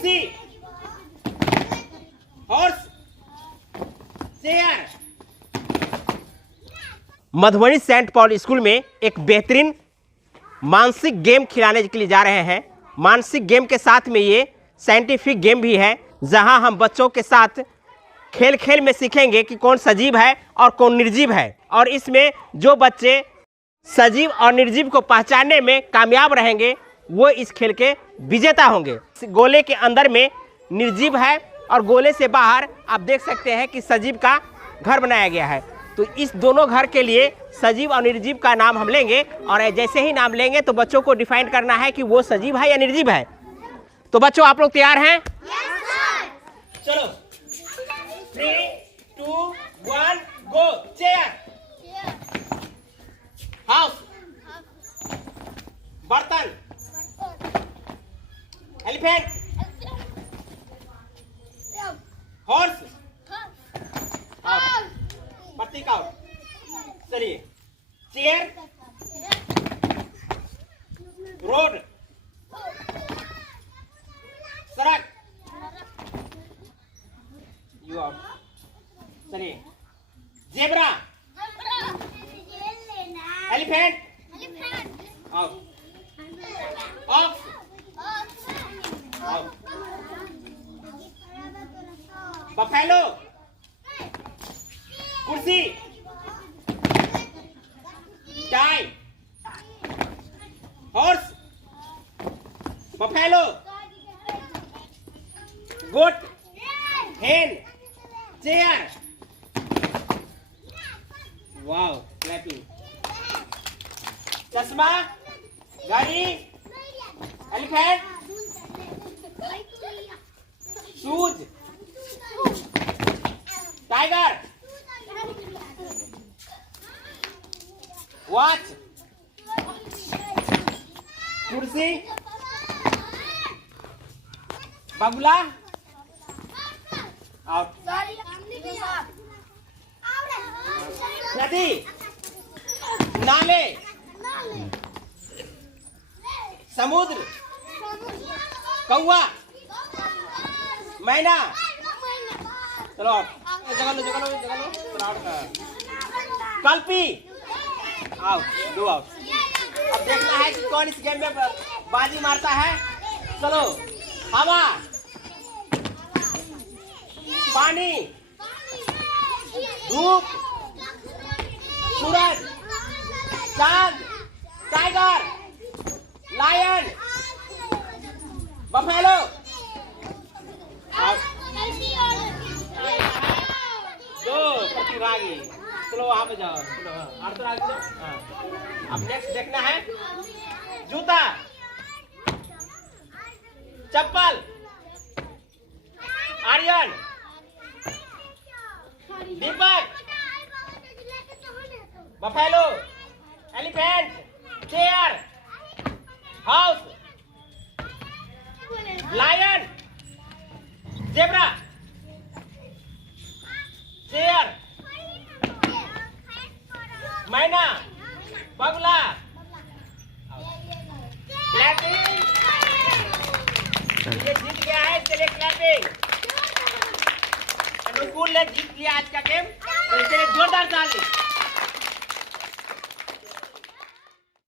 कुर्सी, horse, chair. Madhubani Saint Paul school में एक बेहतरीन मानसिक गेम खिलाने के लिए जा रहे हैं। मानसिक गेम के साथ में ये साइंटिफिक गेम भी है, जहां हम बच्चों के साथ खेल खेल में सीखेंगे कि कौन सजीव है और कौन निर्जीव है। और इसमें जो बच्चे सजीव और निर्जीव को पहचानने में कामयाब रहेंगे वो इस खेल के विजेता होंगे। गोले के अंदर में निर्जीव है और गोले से बाहर आप देख सकते हैं कि सजीव का घर बनाया गया है। तो इस दोनों घर के लिए सजीव और निर्जीव का नाम हम लेंगे और जैसे ही नाम लेंगे तो बच्चों को डिफाइन करना है कि वो सजीव है या निर्जीव है। तो बच्चों आप लोग तैयार हैं? चलो 3, 2, 1 गो। चेयर, हाउस, बर्तन, एलिफेंट, हॉर्स, प्रतीक आउट। चलिए चेयर, रोड, सड़क, यू आउट। चलिए zebra, elephant, out, ox, out, buffalo, कुर्सी, tie, horse, buffalo, goat, hen, chair. Wow, clapping. चश्मा, घड़ी, एलिफेंट, शूज, टाइगर, वॉच, कुर्सी, बगुला, आउट, नदी, नाले, समुद्र, कौवा, मैना। चलो जगह लो कल्पी, आओ दो आओ। अब देखना है कि कौन इस गेम में बाजी मारता है। चलो हवा, पानी, धूप, सूरज, चांद, टाइगर, लायन, बफेलो। दो प्रतिभागी। चलो वहां पे जाओ। चलो आगे जाओ। अब नेक्स्ट देखना है जूता, चप्पल, Aryan, Deepak, buffalo, elephant, chair, house, lion, zebra, chair, मैना, बगुला। क्लैपिंग। ये जीत गया है, चलिए क्लैपिंग। अनुकूल ने जीत लिया आज का गेम, तो इसके लिए जोरदार ताली।